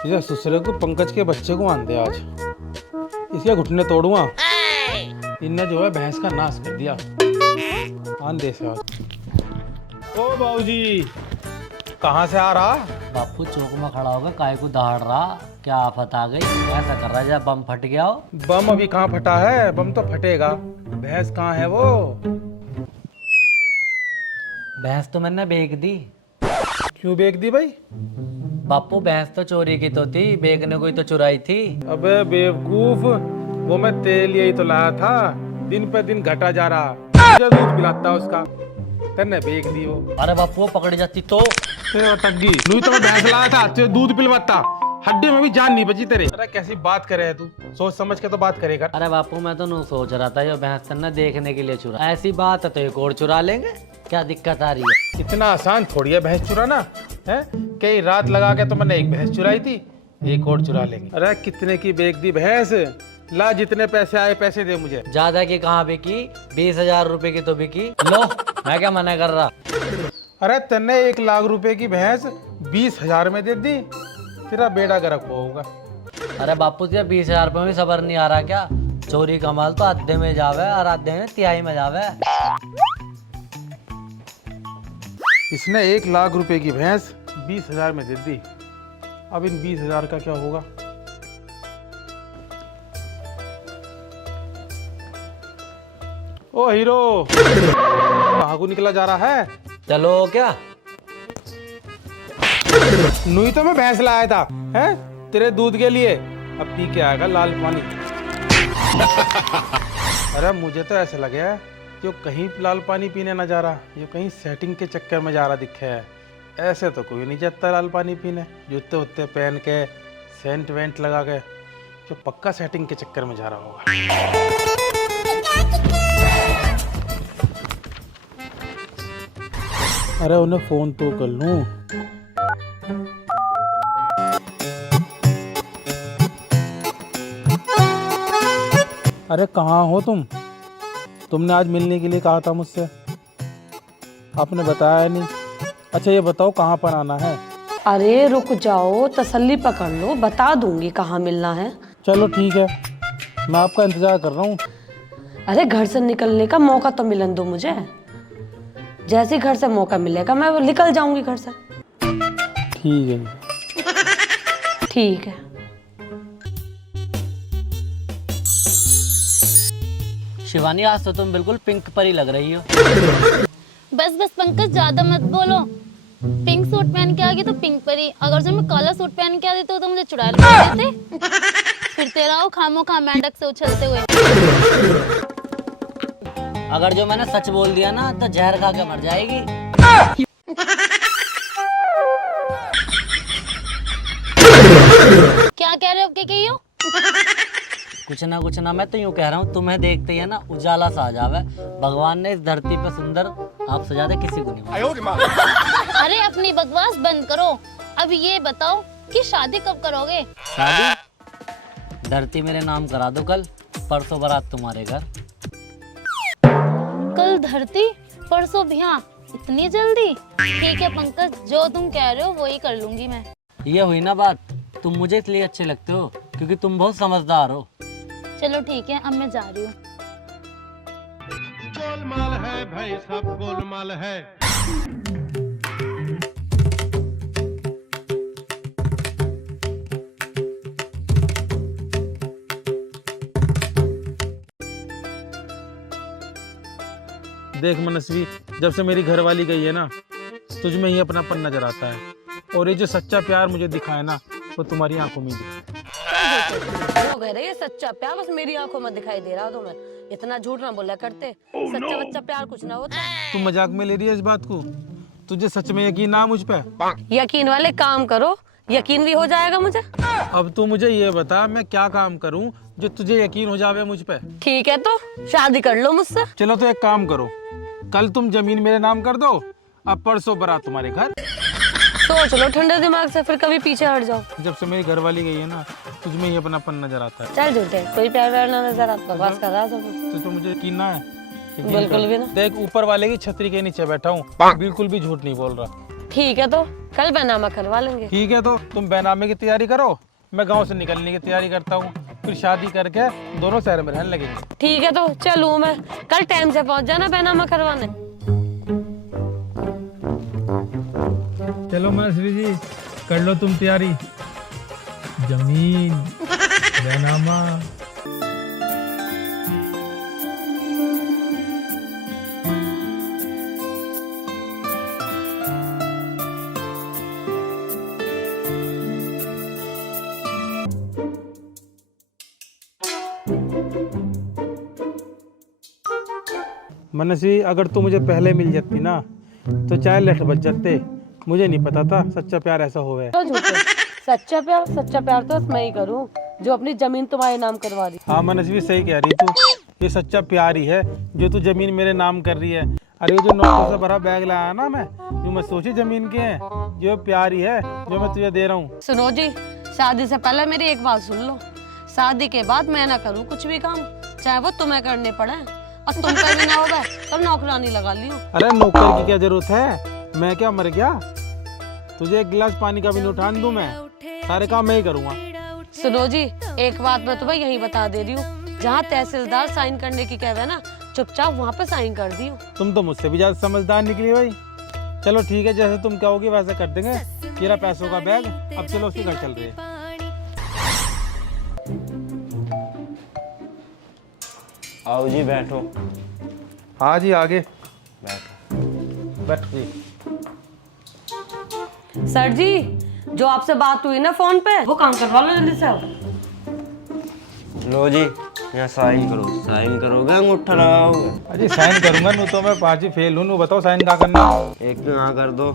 इसे ससुरे को पंकज के बच्चे को मान दे आज, इसके घुटने तोड़ूंगा। इनने जो है भैंस का नाश कर दिया। आन दे से आज। ओ बाबूजी, कहाँ से आ रहा? बापू चौक में खड़ा होगा, काय को दहाड़ रहा, क्या आफत आ गई? ऐसा कर रहा है जब बम फट गया हो। बम अभी कहाँ फटा है? बम तो फटेगा। भैंस कहाँ है वो? भैंस तो मैंने बेच दी। क्यों बेच दी भाई? बापू भैंस तो चोरी की तो थी, बेचने को ही तो चुराई थी। अबे बेवकूफ, वो मैं तेरे लिए ही तो लाया था। दिन पे दिन घटा जा रहा, मुझे दूध पिलाता उसका, तेने बेच दी वो। अरे बापू वो पकड़ जाती तो टग्गी लुई तो मैं भैंस लाया था, तुझे दूध पिलवाता, हड्डी में भी जान नहीं बची तेरे। अरे कैसी बात करे है तू, सोच समझ के तो बात करेगा। अरे बापू मैं तो नहीं सोच रहा था, ये भैंस तन्ने देखने के लिए चुरा, ऐसी बात है तो एक और चुरा लेंगे, क्या दिक्कत आ रही है? इतना आसान थोड़ी है भैंस चुराना है। कई रात लगा के तो मैंने एक भैंस चुराई थी, एक और चुरा लेंगे। अरे कितने की बेच दी भैंस? ला, जितने पैसे आए पैसे दे मुझे। ज्यादा की कहाँ बिकी? 20,000 रुपए की तो बिकी। लो, मैं क्या मना कर रहा। अरे तन्ने 1 लाख रुपए की भैंस 20,000 में दे दी, तेरा बेड़ा गर्क होगा। अरे बापू जी 20,000 रुपए में सबर नहीं आ रहा क्या? चोरी का माल तो आधे में जावे और आधे में तिहाई में जावे। इसने 1 लाख रुपए की भैंस 20,000 में दे दी। अब इन 20,000 का क्या होगा? ओ हीरो, कहाँ को निकला जा रहा है? चलो क्या? नूई तो मैं भैंस लाया था, हैं? तेरे दूध के लिए। अब पी के आएगा लाल पानी। अरे मुझे तो ऐसा लगे है जो कहीं लाल पानी पीने ना जा रहा, ये कहीं सेटिंग के चक्कर में जा रहा दिखे है। ऐसे तो कोई नहीं जाता लाल पानी पीने, जूते उत्ते पहन के, सेंट वेंट लगा के, जो पक्का सेटिंग के चक्कर में जा रहा होगा। अरे उन्हें फोन तो कर लूं। अरे कहाँ हो तुम? तुमने आज मिलने के लिए कहा था मुझसे, आपने बताया नहीं। अच्छा ये बताओ कहाँ पर आना है? अरे रुक जाओ, तसल्ली पकड़ लो, बता दूंगी कहाँ मिलना है। चलो ठीक है, मैं आपका इंतजार कर रहा हूँ। अरे घर से निकलने का मौका तो मिलन दो मुझे, जैसे घर से मौका मिलेगा मैं निकल जाऊंगी घर से। ठीक है। ठीक है। शिवानी आज तो तुम बिल्कुल पिंक परी लग रही हो। बस बस पंकज ज्यादा मत बोलो। पिंक सूट पहन के आ गई तो पिंक परी, अगर जो मैं काला सूट पहन के आ देती तो मुझे चुड़ा लेते। फिरते रहो खामो खा मेंढक से उछलते हुए। अगर जो मैंने सच बोल दिया ना तो जहर खा के मर जाएगी। क्या कह रहे हो? क्या कही हो? कुछ ना मैं तो यूँ कह रहा हूँ, तुम्हें देखते ही है ना उजाला सा आ जावे। भगवान ने इस धरती पे सुंदर आपसे ज्यादा किसी को नहीं बनाया। अरे अपनी बकवास बंद करो, अब ये बताओ कि शादी कब करोगे? शादी? धरती मेरे नाम करा दो कल, परसों बारात तुम्हारे घर। कल धरती परसों ब्याह, इतनी जल्दी? ठीक है पंकज, जो तुम कह रहे हो वो ही कर लूंगी मैं। ये हुई ना बात। तुम मुझे इसलिए अच्छे लगते हो क्योंकि तुम बहुत समझदार हो। चलो ठीक है, अब मैं जा रही हूँ। गोलमाल है भाई, सब गोलमाल है। देख मनस्वी, जब से मेरी घरवाली गई है ना, तुझ में ही अपनापन नजर आता है, और ये जो सच्चा प्यार मुझे दिखा है ना, वो तुम्हारी आंखों में दिखा। हो गए रे ये सच्चा प्यार, बस मेरी आंखों में दिखाई दे रहा तुम्हें। इतना झूठ ना बोला करते, सच्चा बच्चा प्यार कुछ ना होता। तू मजाक में ले रही है इस बात को? तुझे सच में यकीन ना मुझ पे? यकीन वाले काम करो, यकीन भी हो जाएगा मुझे। अब तू मुझे ये बता, मैं क्या काम करूं जो तुझे यकीन हो जावे मुझ पे? ठीक है तो शादी कर लो मुझसे। चलो तो एक काम करो, कल तुम जमीन मेरे नाम कर दो, अब परसों बारात तुम्हारे घर। सोच लो ठंडे दिमाग से, फिर कभी पीछे हट जाओ। जब से मेरी घरवाली गई है ना, तुझ में ही अपनापन नजर आता है। चल झूठे, कोई प्यार व्यार ना नजर आता, बकवास कर रहा था। तो मुझे यकीन ना है? बिल्कुल भी ना। देख ऊपर वाले की छतरी के नीचे बैठा हूँ, बिल्कुल भी झूठ नहीं बोल रहा। ठीक है तो कल बैनामा करवा लेंगे। ठीक है, तो तुम बैनामे की तैयारी करो, मैं गांव से निकलने की तैयारी करता हूँ, फिर शादी करके दोनों शहर में रहने लगेंगे। ठीक है तो चलूँ मैं, कल टाइम से पहुंच जाना बैनामा करवाने। चलो मनस्वी जी, कर लो तुम तैयारी। जमीन, बैनामा। मनस्वी, अगर तू मुझे पहले मिल जाती ना तो चाहे लठ बच जाते। मुझे नहीं पता था सच्चा प्यार ऐसा होवे। तो झूठे, सच्चा प्यार तो मैं ही करूँ जो अपनी जमीन तुम्हारे नाम करवा दी। हाँ मनस्वी, सही कह रही तू, ये सच्चा प्यार ही है जो तू जमीन मेरे नाम कर रही है। अरे वो जो नौकरों से भरा बैग लाया ना मैं, जो मैं सोची जमीन के हैं, जो प्यार ही है जो मैं तुझे दे रहा हूँ। सुनो जी, शादी से पहले मेरी एक बात सुन लो, शादी के बाद मैं ना करूँ कुछ भी काम, चाहे वो तुम्हें करने पड़े, और तुम पर भी ना होगा तो नौकरानी लगा लियो। अरे नौकर की क्या जरूरत है, मैं क्या मर गया? तुझे एक गिलास पानी का भी नहीं उठाने दूं मैं, सारे काम मैं ही करूँगा। सुनो जी, एक बात मैं तुम्हें यही बता दे रही हूँ, जहाँ तहसीलदार साइन करने की कहवे ना, चुपचाप वहाँ पे साइन कर दियो। तुम तो मुझसे भी ज्यादा समझदार निकली भाई। चलो ठीक है, जैसे तुम कहोगे वैसा कर देंगे। तेरा पैसों का बैग, अब चलो उसके घर चल रहे हैं। आओ जी बैठो। हाँ जी, आगे बैठो। बैठ जी। सर जी, जो आपसे बात हुई ना फोन पे, वो काम करवा लो जल्दी से अब। लो जी, यहाँ साइन करो। साइन करोगे अंगूठा लगाओगे? अजी साइन करूंगा, नू तो मैं 5 ही फेल हूँ। नू बताओ साइन क्या करना। एक तो यहाँ कर दो,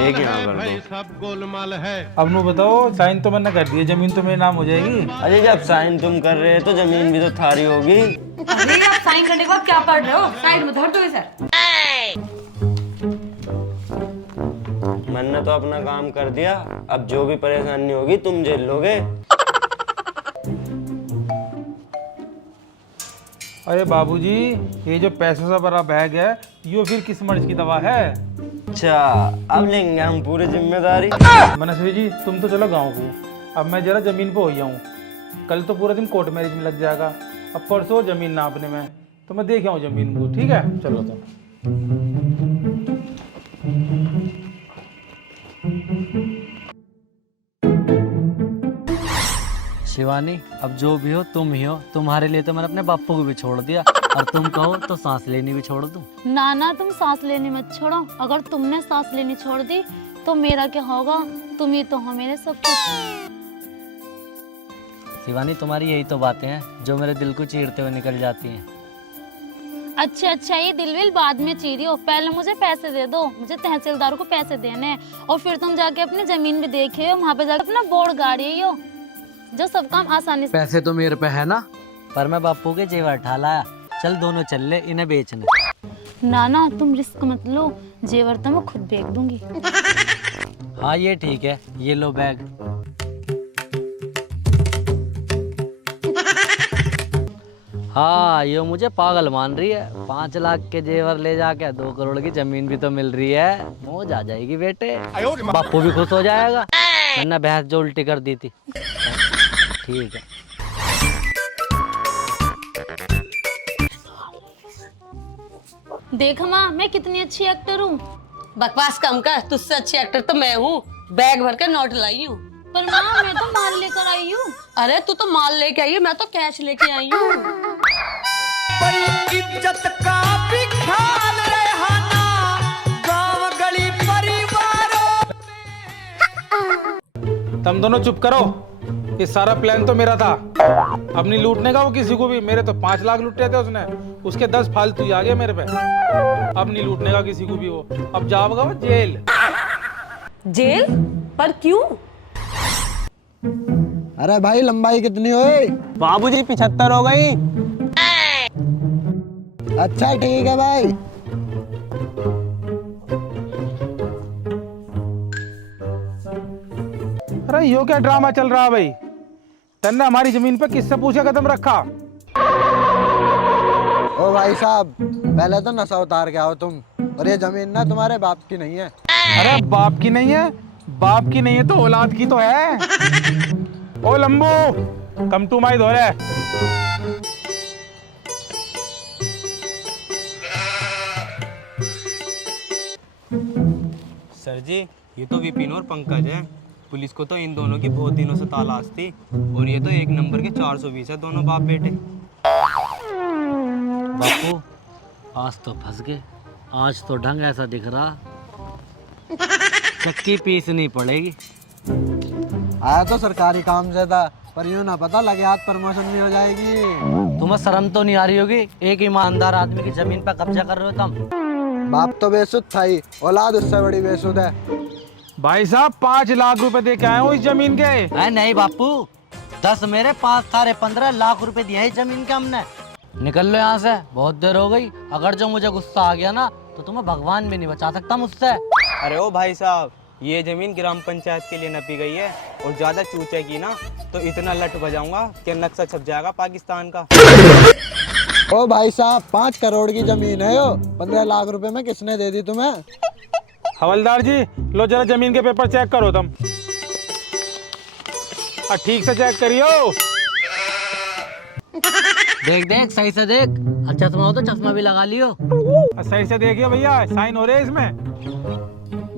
एक यहाँ कर भाई दो। सब गोलमाल है। अब नू बताओ, साइन तो मैंने कर दिया, जमीन तो मेरे नाम हो जाएगी। अरे जब साइन तुम कर रहे हो तो जमीन भी तो थारी होगी। अरे आप साइन करने के बाद क्या पढ़ रहे हो? साइड में धर दो इसे। मैंने तो अपना काम कर दिया, अब जो भी परेशानी होगी तुम झेल लोगे। अरे बाबूजी, ये जो पैसों से भरा बैग है, ये फिर किस मर्ज की दवा है? अच्छा, अब लेंगे हम पूरी जिम्मेदारी। मनस्वी जी, तुम तो चलो गाँव को, अब मैं जरा जमीन पे हो गया हूँ। कल तो पूरा दिन कोर्ट मैरिज में लग जाएगा, अब परसों जमीन नापने में, तो मैं देख आऊँ जमीन को। ठीक है, चलो तो। शिवानी, अब जो भी हो तुम ही हो। तुम्हारे लिए तो मैंने अपने बापू को भी छोड़ दिया, और तुम कहो तो सांस लेनी भी छोड़ दूं। ना ना, तुम सांस लेनी मत छोड़ो। अगर तुमने सांस लेनी छोड़ दी तो मेरा क्या होगा? तुम ही तो हो मेरे सब कुछ। शिवानी, तुम्हारी यही तो बातें हैं जो मेरे दिल को चीरते हुए निकल जाती हैं। अच्छा, ये दिल विल बाद में चीरियो, पहले मुझे पैसे दे दो। मुझे तहसीलदार को पैसे देने हैं, और फिर तुम जाके अपनी जमीन भी देखियो, वहाँ पे जाके अपना बोर्ड गाड़ियो, जो सब काम आसानी से। पैसे तो मेरे पे है ना, पर मैं बापू के जेवर ठा लाया। चल दोनों चल ले इन्हें बेचने। ना ना, तुम रिस्क मत लो, जेवर तो मैं खुद बेच दूंगी। हाँ ये ठीक है, ये लो बैग। हाँ, ये मुझे पागल मान रही है। 5 लाख के जेवर ले जाके 2 करोड़ की जमीन भी तो मिल रही है। मौज आ जाएगी बेटे, बापू भी खुश हो जाएगा। मैंने भैंस जो उल्टी कर दी थी। ठीक है। देख माँ, मैं कितनी अच्छी एक्टर हूँ। बकवास कम कर, तुझसे अच्छी एक्टर तो मैं हूँ। बैग भर के नोट लाई हूँ। पर माँ, मैं तो माल लेकर आई हूँ। अरे तू तो माल लेके आई है, मैं तो कैश लेके आई हूँ। इज्जत का भी ख्याल रहना गांव गली परिवारों। तुम दोनों चुप करो, ये सारा प्लान तो मेरा था। अब नहीं लूटने का वो किसी को भी। मेरे तो 5 लाख लूटे थे उसने, उसके 10 फालतू ही आ गए मेरे पे। अब नहीं लूटने का किसी को भी वो, अब जाओगा वो जेल। जेल? पर क्यों? अरे भाई, लंबाई कितनी हुई? बाबूजी 75 हो गई। अच्छा ठीक है भाई। अरे यो क्या ड्रामा चल रहा है भाई? तन्ने हमारी जमीन पे किससे पूछे कदम रखा? ओ भाई साहब, पहले तो नशा उतार के आओ तुम, और ये जमीन ना तुम्हारे बाप की नहीं है। अरे बाप की नहीं है, बाप की नहीं है तो औलाद की तो है। ओ लंबू, कम टू माई धोरे। सर जी, ये तो विपिन और पंकज है। पुलिस को तो इन दोनों की बहुत दिनों से तलाश थी और ये तो एक नंबर के 420 है दोनों बाप बेटे। बापू आज तो फंस गए, आज तो ढंग ऐसा दिख रहा चक्की पीसनी पड़ेगी। आया तो सरकारी काम से था, पर यूं ना पता लगे हाथ प्रमोशन भी हो जाएगी। तुम्हें शर्म तो नहीं आ रही होगी? एक ईमानदार आदमी की जमीन पर कब्जा कर रहे हो तुम। बाप तो बेसुध था ही, औलाद उससे बड़ी बेसुध है। भाई साहब 5 लाख रुपए दे के आए हो इस जमीन के। नहीं बापू, 10 मेरे 5 सारे 15 लाख रुपए दिए है जमीन के हमने। निकल लो यहाँ से, बहुत देर हो गई। अगर जो मुझे गुस्सा आ गया ना तो तुम्हें भगवान भी नहीं बचा सकता मुझसे। अरे ओ भाई साहब, ये जमीन ग्राम पंचायत के लिए नपी गई है और ज्यादा चूचे की ना तो इतना लट बजाऊंगा कि नक्शा छप जाएगा पाकिस्तान का। ओ भाई साहब, 5 करोड़ की जमीन है यो, 15 लाख रुपए में किसने दे दी तुम्हें? हवलदार जी, लो जरा जमीन के पेपर चेक करो तुम। ठीक से चेक करियो। देख देख सही से देख, अच्छा चश्मा हो तो चश्मा भी लगा लियो। सही से देखियो भैया, साइन हो रहे हैं इसमें।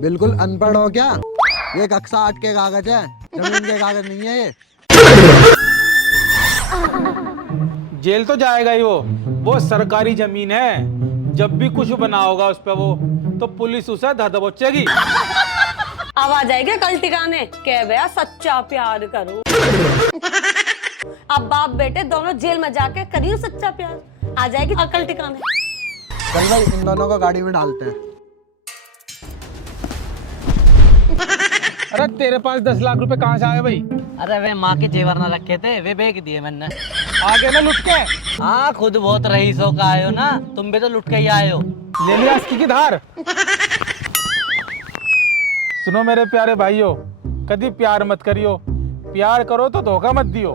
बिल्कुल अनपढ़ हो क्या? ये कक्षा 8 के कागज है, जमीन के कागज नहीं है ये। जेल तो जाएगा ही वो सरकारी जमीन है। जब भी कुछ बना होगा उस पे वो, तो पुलिस उसे दबोचेगी। अब आ जाएगा कल ठिकाने, कह भैया सच्चा प्यार करो। अब बाप बेटे दोनों जेल में जाके करियो सच्चा प्यार, आ जाएगी अकल ठिकाने। चल भाई, इन दोनों को गाड़ी में डालते हैं। अरे तेरे पास 10 लाख रुपए कहाँ से आए भाई? अरे वे माँ के जेवर ना रखे थे, वे बेच दिए मैंने। आगे ना लुट के। हाँ, खुद बहुत रईसों का आए हो ना, तुम भी तो लुट के ही आए हो। ले लिया इसकी की धार। सुनो मेरे प्यारे भाइयों, कभी प्यार मत करियो, प्यार करो तो धोखा मत दियो।